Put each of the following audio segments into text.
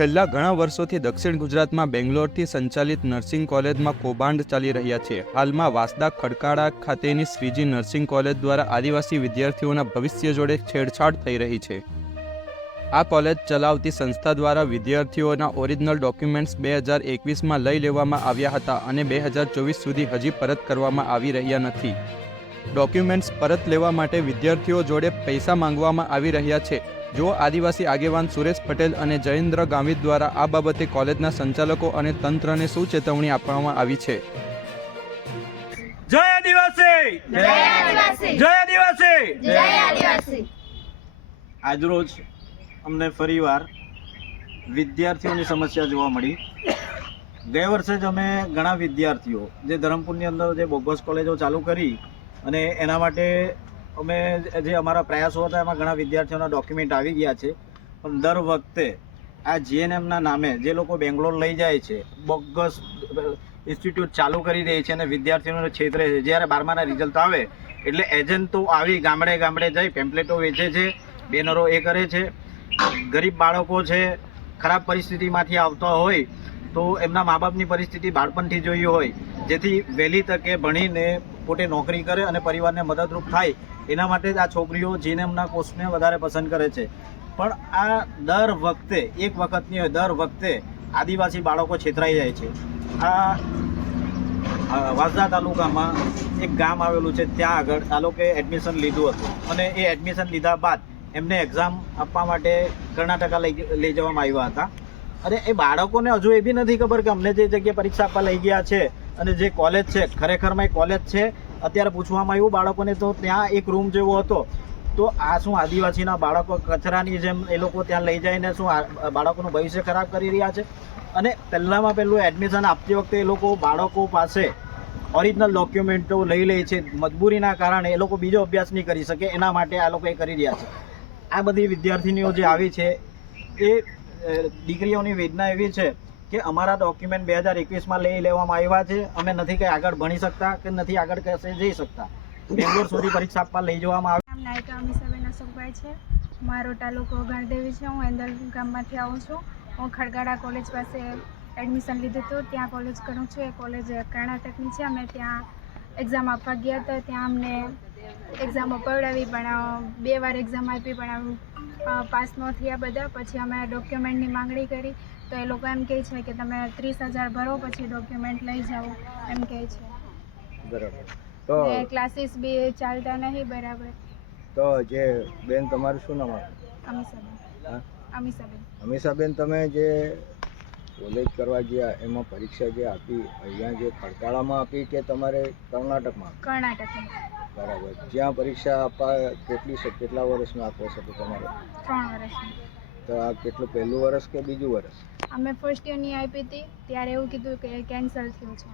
છેલ્લા ઘણા વર્ષોથી દક્ષિણ ગુજરાતમાં બેંગ્લોરથી સંચાલિત નર્સિંગ કોલેજમાં કૌભાંડ ચાલી રહ્યા છે. હાલમાં વાંસદા ખડકાળા ખાતેની શ્રીજી નર્સિંગ કોલેજ દ્વારા આદિવાસી વિદ્યાર્થીઓના ભવિષ્ય જોડે છેડછાડ થઈ રહી છે. આ કોલેજ ચલાવતી સંસ્થા દ્વારા વિદ્યાર્થીઓના ઓરિજિનલ ડોક્યુમેન્ટ્સ 2021માં લઈ લેવામાં આવ્યા હતા અને 2024 સુધી હજી પરત કરવામાં આવી રહ્યા નથી. ડોક્યુમેન્ટ્સ પરત લેવા માટે વિદ્યાર્થીઓ જોડે પૈસા માંગવામાં આવી રહ્યા છે. જો આદિવાસી આગેવાન સુરેશ પટેલ અને જયેન્દ્ર ગામિત દ્વારા આ બાબતે કોલેજના સંચાલકો અને તંત્રને શું ચેતવણી આપવામાં આવી છે? જય આદિવાસી! જય આદિવાસી! જય આદિવાસી! જય આદિવાસી! આજરોજ અમને ફરીવાર વિદ્યાર્થીઓની સમસ્યા જોવા મળી. ગયા વર્ષે જ અમે ઘણા વિદ્યાર્થીઓ જે ધરમપુરની અંદર જે બોગસ કોલેજો ચાલુ કરી અને એના માટે અમે જે અમારા પ્રયાસો હતા એમાં ઘણા વિદ્યાર્થીઓના ડોક્યુમેન્ટ આવી ગયા છે. પણ દર વખતે આ જીએનએમના નામે જે લોકો બેંગ્લોર લઈ જાય છે, બોગસ ઇન્સ્ટિટ્યૂટ ચાલુ કરી દે છે અને વિદ્યાર્થીઓને છેતરે છે. જ્યારે 12માના રિઝલ્ટ આવે એટલે એજન્ટો આવી ગામડે ગામડે જઈ પેમ્પલેટો વેચે છે, બેનરો એ કરે છે. ગરીબ બાળકો છે, ખરાબ પરિસ્થિતિમાંથી આવતા હોય તો એમના મા બાપની પરિસ્થિતિ બાળપણથી જોઈ હોય, જેથી વહેલી તકે ભણીને પોતે નોકરી કરે અને પરિવારને મદદરૂપ થાય એના માટે જ આ છોકરીઓ જીએનએમના કોર્સને વધારે પસંદ કરે છે. પણ આ દર વખતે એક વખત નહીં હોય, દર વખતે આદિવાસી બાળકો છેતરાઈ જાય છે. આ વાંસદા તાલુકામાં એક ગામ આવેલું છે, ત્યાં આગળ આ લોકોએ એડમિશન લીધું હતું અને એ એડમિશન લીધા બાદ એમને એક્ઝામ આપવા માટે કર્ણાટકા લઈ જવામાં આવ્યા હતા. અને એ બાળકોને હજુ એ બી નથી ખબર કે અમને જે જગ્યાએ પરીક્ષા આપવા લઈ ગયા છે અને જે કોલેજ છે ખરેખરમાં એ કોલેજ છે. અત્યારે પૂછવામાં આવ્યું બાળકોને તો ત્યાં એક રૂમ જેવો હતો. તો આ શું આદિવાસીના બાળકો કચરાની જેમ એ લોકો ત્યાં લઈ જઈને શું બાળકોનું ભવિષ્ય ખરાબ કરી રહ્યા છે? અને પહેલાં એડમિશન આપતી વખતે એ લોકો બાળકો પાસે ઓરિજિનલ ડોક્યુમેન્ટો લઈ લે છે. મજબૂરીના કારણે એ લોકો બીજો અભ્યાસ નહીં કરી શકે, એના માટે આ લોકો એ કરી રહ્યા છે. આ બધી વિદ્યાર્થીનીઓ જે આવી છે એ દીકરીઓની વેદના એવી છે કે અમારા ડોક્યુમેન્ટ 2021માં લઈ લેવામાં આવ્યા છે, અમે નથી કંઈ આગળ ભણી શકતા કે નથી આગળ કશે જઈ શકતા. બેંગ્લોર સુધી પરીક્ષા આપવા લઈ જવામાં આવે. નાયકા અમીસાબેન અશોકભાઈ છે. મારો તાલુકો ગણદેવી છે. હું એંદલ ગામમાંથી આવું છું. હું ખડગાડા કોલેજ પાસે એડમિશન લીધું હતું, ત્યાં કોલેજ કરું છું. એ કોલેજ કર્ણાટકની છે. અમે ત્યાં એક્ઝામ આપવા ગયા હતા. ત્યાં અમને એક્ઝામ અપાવડાવી, પણ 2 વાર એક્ઝામ આપી પણ પાસ ન થયા બધા. પછી અમે ડોક્યુમેન્ટની માંગણી કરી તો એ લોકો એમ કહે છે કે તમે 30,000 ભરો પછી ડોક્યુમેન્ટ લઈ જાઓ, એમ કહે છે. બરાબર. તો ક્લાસીસ બી ચાલતા નહીં બરાબર. તો જે બેન તમારું શું નામ હતું? અમીસાબેન. હા, અમીસાબેન. અમીસાબેન, તમે જે કોલેજ કરવા ગયા એમાં પરીક્ષા જે આપી, અહીંયા જે ખડકાળામાં આપી કે તમારે કર્ણાટકમાં? કર્ણાટકમાં. બરાબર. જ્યાં પરીક્ષા આપવા કેટલા વર્ષનું આપો છો તમારે? 3 વર્ષની. તો આ કેટલું, પહેલું વર્ષ કે બીજું વર્ષ? અમે ફર્સ્ટ યરની આપી હતી ત્યારે એવું કીધું કે કેન્સલ થયું છે.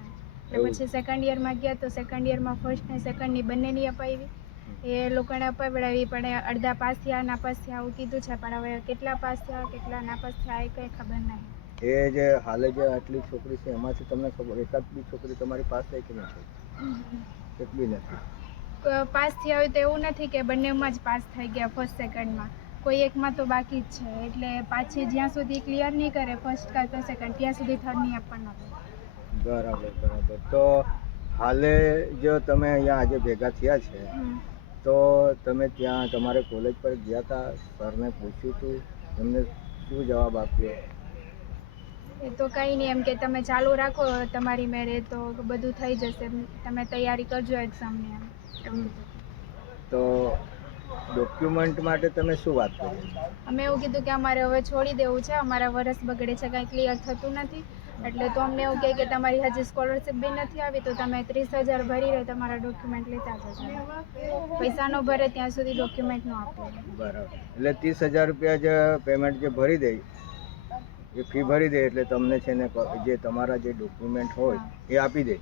એટલે પછી સેકન્ડ યરમાં ગયા તો સેકન્ડ યરમાં ફર્સ્ટ ને સેકન્ડની બંનેની અપાવી. એ લોકોને અપાવડાવી પણ અડધા પાસ થયા, નાપાસ થયા આવું કીધું છે. પણ હવે કેટલા પાસ થયા કેટલા નાપાસ થયા એ કંઈ ખબર નહીં. એ જે હાલે જે આટલી છોકરી છે એમાંથી તમને ખબર એકાદ બી છોકરી તમારી પાસ થઈ કે ન થઈ? કેટલી નથી પાસ થયા હોય તો એવું નથી કે બંનેમાં જ પાસ થઈ ગયા ફર્સ્ટ સેકન્ડમાં, કોઈ એકમાં તો બાકી જ છે. એટલે પાછી જ્યાં સુધી ક્લિયર નહીં કરે ફર્સ્ટ કાં તો સેકન્ડ, ત્યાં સુધી થર્ડ નહીં આપવાનો. બરાબર બરાબર. તો હાલે જો તમે અહીંયા આજે ભેગા થયા છે તો તમે ત્યાં તમારે કોલેજ પર ગયા હતા, સરને પૂછ્યું હતું, એમને શું જવાબ આપ્યો? એ તો કંઈ નહીં, એમ કે તમે ચાલુ રાખો તમારી મેળે તો બધું થઈ જશે, તમે તૈયારી કરજો એક્ઝામની એમ. તો ડોક્યુમેન્ટ માટે તમે શું વાત કરી? અમે એવું કીધું કે અમારે હવે છોડી દેવું છે, અમારા વરસ બગડે છે, કાંઈ ક્લિયર થતું નથી. એટલે તો અમને એવું કહે કે તમારી હજી સ્કોલરશિપ બી નથી આવી તો તમે 30,000 ભરી રહે તમારા ડોક્યુમેન્ટ લેતા જજો. પૈસા ન ભરે ત્યાં સુધી ડોક્યુમેન્ટ ન આપે. બરાબર. એટલે 30,000 રૂપિયા જે પેમેન્ટ જે ભરી દે, એ ફી ભરી દે એટલે તમને છે ને જે તમારા જે ડોક્યુમેન્ટ હોય એ આપી દે.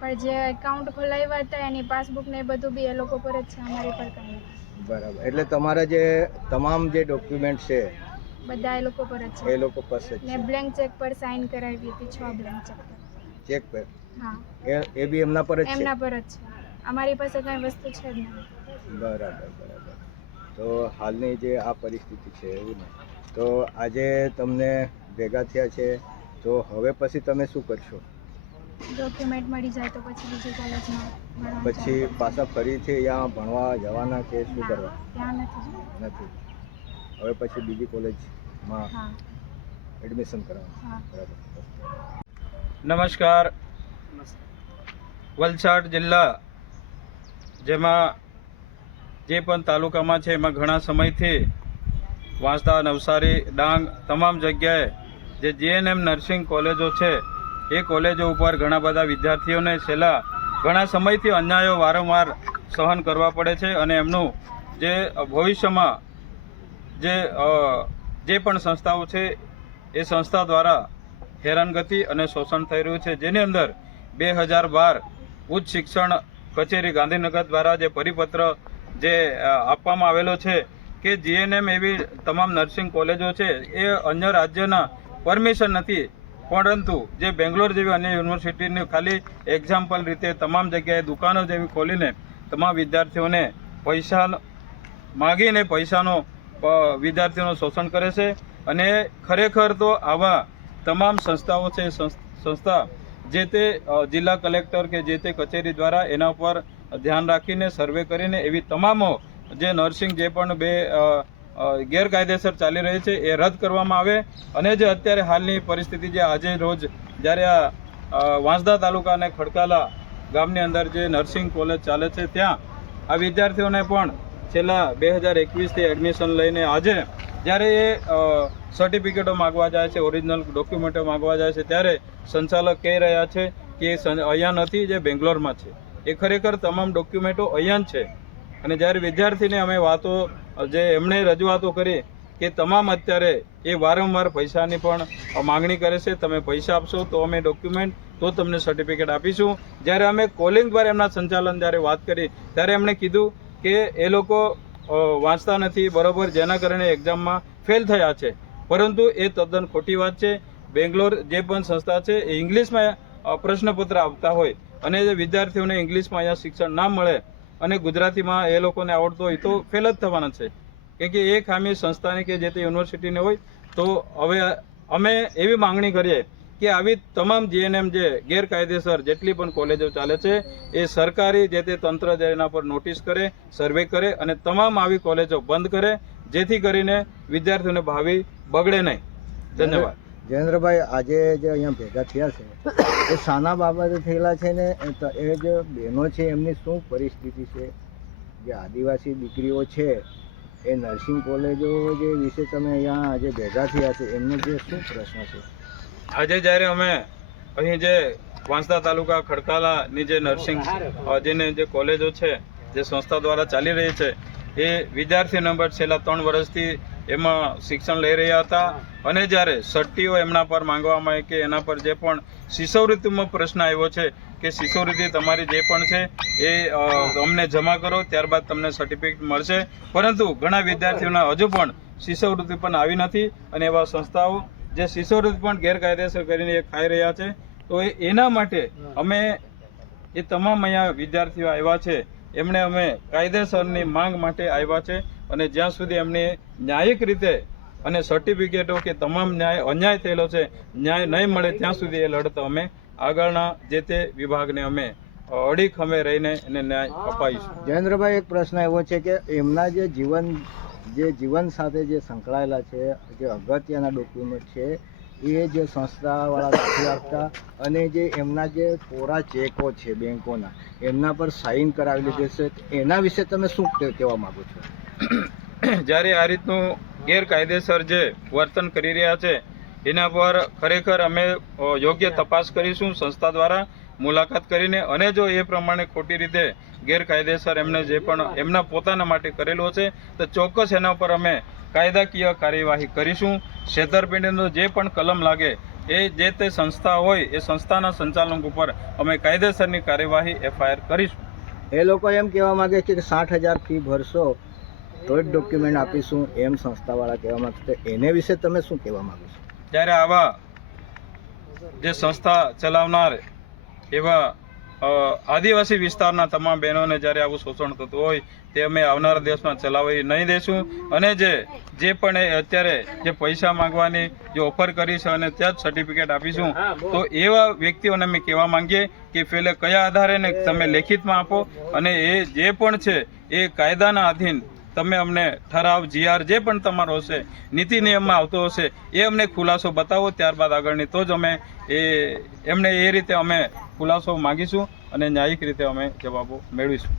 પણ જે એકાઉન્ટ ખોલાવ્યા હતા એની પાસબુક ને એ બધું બી એ લોકો પર જ છે, અમારી પર કંઈ નથી. બરાબર. એટલે તમારા જે તમામ જે ડોક્યુમેન્ટ છે બધા એ લોકો પર જ એ છે. લોકો પાસે જ ને છે? બ્લેન્ક ચેક પર સાઇન કરાવી હતી, 6 બ્લેન્ક ચેક પર. ચેક પર? હા, એ બી એમના પર જ છે? એમના પર જ છે. અમારી પાસે કંઈ વસ્તુ છે જ નહીં. બરાબર બરાબર. તો હાલની જે આ પરિસ્થિતિ છે એવું ને, તો આજે તમને ભેગા થયા છે, તો હવે પછી તમે શું કરશો? ડોક્યુમેન્ટ મળી જાય તો પછી બીજી કોલેજમાં ભણવાનું પછી ચાલુ. પાછા ફરીથી અહીંયા ભણવા જવાના કે શું ના, કરવા? ત્યાં નથી જવું. નથી. હવે પછી બીજી કોલેજમાં હા એડમિશન કરવાનું. હા. બરાબર. નમસ્કાર. વલસાડ જિલ્લા જેમાં જે પણ તાલુકામાં છે એમાં ઘણા સમયથી વાંસદા, નવસારી, ડાંગ તમામ જગ્યાએ જે જીએનએમ નર્સિંગ કોલેજો છે એ કોલેજો ઉપર ઘણા બધા વિદ્યાર્થીઓને છેલ્લા ઘણા સમયથી અન્યાયો વારંવાર સહન કરવા પડે છે અને એમનું જે ભવિષ્યમાં જે પણ સંસ્થાઓ છે એ સંસ્થા દ્વારા હેરાનગતિ અને શોષણ થઈ રહ્યું છે, જેની અંદર 2012 ઉચ્ચ શિક્ષણ કચેરી ગાંધીનગર દ્વારા જે પરિપત્ર જે આપવામાં આવેલો છે કે જીએનએમ એવી તમામ નર્સિંગ કોલેજો છે એ અન્ય રાજ્યના પરમિશન નથી, પરંતુ જે બેંગ્લોર જેવી અન્ય યુનિવર્સિટીની ખાલી એક્ઝામ્પલ રીતે તમામ જગ્યાએ દુકાનો જેવી ખોલીને તમામ વિદ્યાર્થીઓને પૈસા માગીને પૈસાનો વિદ્યાર્થીઓનું શોષણ કરે છે. અને ખરેખર તો આવા તમામ સંસ્થાઓ છે, સંસ્થા જે તે જિલ્લા કલેક્ટર કે જે તે કચેરી દ્વારા એના ઉપર ધ્યાન રાખીને સર્વે કરીને એવી તમામો જે નર્સિંગ જે પણ ગેરકાયદેસર ચાલી રહી છે એ રદ કરવામાં આવે. અને જે અત્યારે હાલની પરિસ્થિતિ જે આજે રોજ જ્યારે આ વાંસદા તાલુકા અને ખડકાલા ગામની અંદર જે નર્સિંગ કોલેજ ચાલે છે ત્યાં આ વિદ્યાર્થીઓને પણ છેલ્લા 2021થી એડમિશન લઈને આજે જ્યારે એ સર્ટિફિકેટો માગવા જાય છે, ઓરિજિનલ ડોક્યુમેન્ટો માગવા જાય છે, ત્યારે સંચાલક કહી રહ્યા છે કે અહીંયા નથી, જે બેંગ્લોરમાં છે. એ ખરેખર તમામ ડોક્યુમેન્ટો અહીંયા જ છે. અને જ્યારે વિદ્યાર્થીને અમે વાતો જે એમણે રજૂઆતો કરી કે તમામ અત્યારે એ વારંવાર પૈસાની પણ માગણી કરે છે, તમે પૈસા આપશો તો અમે ડોક્યુમેન્ટ તો તમને સર્ટિફિકેટ આપીશું. જ્યારે અમે કોલિંગ પર એમના સંચાલન જ્યારે વાત કરી ત્યારે એમણે કીધું કે એ લોકો વાંચતા નથી બરોબર, જેના કારણે એક્ઝામમાં ફેલ થયા છે. પરંતુ એ તદ્દન ખોટી વાત છે. બેંગ્લોર જે પણ સંસ્થા છે એ ઇંગ્લિશમાં પ્રશ્નપત્ર આપતા હોય અને જે વિદ્યાર્થીઓને ઇંગ્લિશમાં અહીંયા શિક્ષણ ના મળે અને ગુજરાતીમાં એ લોકોને આવડતું હોય તો ફેલ જ થવાના છે. કેમ કે એ ખામી સંસ્થાની કે જે તે યુનિવર્સિટીની હોય. તો હવે અમે એવી માંગણી કરીએ કે આવી તમામ જીએનએમ જે ગેરકાયદેસર જેટલી પણ કોલેજો ચાલે છે એ સરકારી જે તે તંત્ર એના પર નોટિસ કરે, સર્વે કરે અને તમામ આવી કોલેજો બંધ કરે, જેથી કરીને વિદ્યાર્થીઓને ભાવિ બગડે નહીં. ધન્યવાદ. જયેન્દ્રભાઈ, આજે જે અહીંયા ભેગા થયા છે એ શાના બાબતે થયેલા છે ને એ જે બહેનો છે એમની શું પરિસ્થિતિ છે? જે આદિવાસી દીકરીઓ છે એ નર્સિંગ કોલેજો જે વિશે તમે અહીંયા આજે ભેગા થયા છે એમનો જે શું પ્રશ્ન છે? આજે જ્યારે અમે અહીં જે વાંસદા તાલુકા ખડકાલાની જે નર્સિંગ જેને જે કોલેજો છે જે સંસ્થા દ્વારા ચાલી રહી છે એ વિદ્યાર્થી નંબર છેલ્લા 3 વર્ષથી એમાં શિક્ષણ લઈ રહ્યા હતા અને જ્યારે સટ્ટીઓ એમના પર માંગવામાં આવે કે એના પર જે પણ શિષ્યવૃત્તિમાં પ્રશ્ન આવ્યો છે કે શિષ્યવૃત્તિ તમારી જે પણ છે એ અમને જમા કરો, ત્યારબાદ તમને સર્ટિફિકેટ મળશે. પરંતુ ઘણા વિદ્યાર્થીઓના હજુ પણ શિષ્યવૃત્તિ પણ આવી નથી અને એવા સંસ્થાઓ જે શિષ્યવૃત્તિ પણ ગેરકાયદેસર કરીને એ ખાઈ રહ્યા છે. તો એના માટે અમે એ તમામ અહીંયા વિદ્યાર્થીઓ આવ્યા છે, એમણે અમે કાયદેસરની માંગ માટે આવ્યા છે અને જ્યાં સુધી એમને ન્યાયિક રીતે અને સર્ટિફિકેટો કે તમામ અન્યાય થયેલો છે ન્યાય નહીં મળે ત્યાં સુધી એ લડત અમે આગળના જે તે વિભાગને અમે અડીખમે રહીને એને ન્યાય અપાઈશું. જયેન્દ્રભાઈ, એક પ્રશ્ન એવો છે કે એમના જે જીવન સાથે જે સંકળાયેલા છે, જે અગત્યના ડોક્યુમેન્ટ છે એ જે સંસ્થાવાળા નથી આપતા અને જે એમના જે કોરા ચેકો છે બેંકોના એમના પર સાઇન કરાવેલી છે, એના વિશે તમે શું કહેવા માંગો છો? જ્યારે આ રીતનું ગેરકાયદેસર જે વર્તન કરી રહ્યા છે એના પર ખરેખર અમે યોગ્ય તપાસ કરીશું સંસ્થા દ્વારા મુલાકાત કરીને, અને જો એ પ્રમાણે ખોટી રીતે ગેરકાયદેસર એમને જે પણ એમના પોતાના માટે કરેલું છે તો ચોક્કસ એના ઉપર અમે કાયદાકીય કાર્યવાહી કરીશું. છેતરપિંડીનો જે પણ કલમ લાગે એ જે તે સંસ્થા હોય એ સંસ્થાના સંચાલક ઉપર અમે કાયદેસરની કાર્યવાહી FIR કરીશું. એ લોકો એમ કહેવા માંગે છે કે 60,000 ફી ભરશો તો જ ડોક્યુમેન્ટ આપીશું, એમ સંસ્થાવાળા કહેવા માંગે છે. એને વિશે તમે શું કહેવા માંગો છો? ત્યારે આવા જે સંસ્થા ચલાવનાર એવા આદિવાસી વિસ્તારના તમામ બહેનોને જ્યારે આવું શોષણ થતું હોય તે અમે આવનારા દિવસમાં ચલાવી નહીં દેશું. અને જે પણ એ અત્યારે જે પૈસા માંગવાની જે ઓફર કરી છે અને ત્યાં જ સર્ટિફિકેટ આપીશું, તો એવા વ્યક્તિઓને અમે કહેવા માંગીએ કે પહેલે કયા આધારે ને તમે લેખિતમાં આપો, અને એ જે પણ છે એ કાયદાના આધીન તમે અમને ઠરાવ GR જે પણ તમારો હશે, નીતિ નિયમમાં આવતો હશે, એ અમને ખુલાસો બતાવો. ત્યારબાદ આગળની તો જ અમે એમને એ રીતે અમે ખુલાસો માગીશું અને ન્યાયિક રીતે અમે જવાબો મેળવીશું.